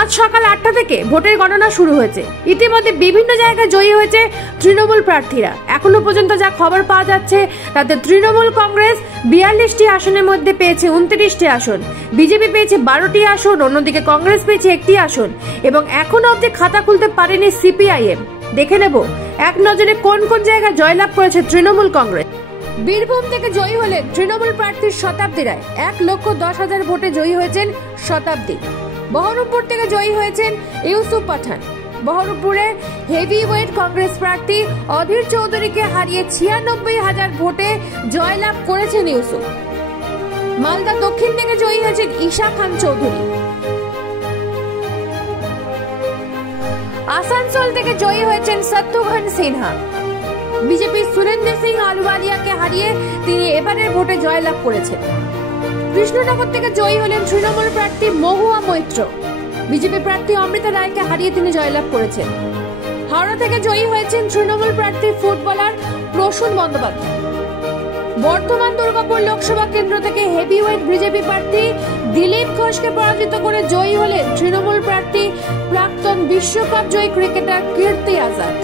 আজ সকাল 8টা থেকে ভোটের গণনা শুরু হয়েছে। ইতিমধ্যে বিভিন্ন জায়গায় জয়ী হয়েছে তৃণমূল প্রার্থীরা। এখনো পর্যন্ত যা খবর পাওয়া যাচ্ছে তাতে তৃণমূল কংগ্রেস 42টি আসনের মধ্যে পেয়েছে 29টি আসন, বিজেপি পেয়েছে 12টি আসন, অন্যদিকে কংগ্রেস পেয়েছে 1টি আসন এবং এখনো অবধি খাতা খুলতে পারেনি সিপিআইএম। দেখে নেব এক নজরে কোন কোন জায়গায় জয়লাভ করেছে তৃণমূল কংগ্রেস। বীরভূম থেকে জয়ী হলেন তৃণমূল প্রার্থী শতাব্দী রায়, 1,10,000 ভোটে জয়ী হয়েছেন শতাব্দী। বহরমপুর থেকে জয়ী হয়েছেন ইউসুফ পাঠান। বহরমপুরে হেভি ওয়েট কংগ্রেস প্রার্থী অধীর চৌধুরীকে হারিয়ে 96,000 ভোটে জয়লাভ করেছেন ইউসুফ। মালদা দক্ষিণ থেকে জয়ী হয়েছেন ঈশা খান চৌধুরী। আসানসোল থেকে জয়ী হয়েছেন শত্রুঘ্ন সিনহা। বিজেপির সুরেন্দ্র সিং আলুওয়ালিয়াকে হারিয়ে তিনি এবারের ভোটে জয়লাভ করেছেন। কৃষ্ণনগর থেকে জয়ী হলেন তৃণমূল প্রার্থী মহুয়া মৈত্র। বিজেপি প্রার্থী অমৃতা রায়কে হারিয়ে তিনি জয়লাভ করেছেন। হাওড়া থেকে জয়ী হয়েছেন তৃণমূল প্রার্থী ফুটবলার প্রসূন বন্দ্যোপাধ্যায়। বর্ধমান দুর্গাপুর লোকসভা কেন্দ্র থেকে হেভিওয়েট বিজেপি প্রার্থী দিলীপ ঘোষকে পরাজিত করে জয়ী হলেন তৃণমূল প্রার্থী প্রাক্তন বিশ্বকাপ জয়ী ক্রিকেটার কীর্তি আজাদ।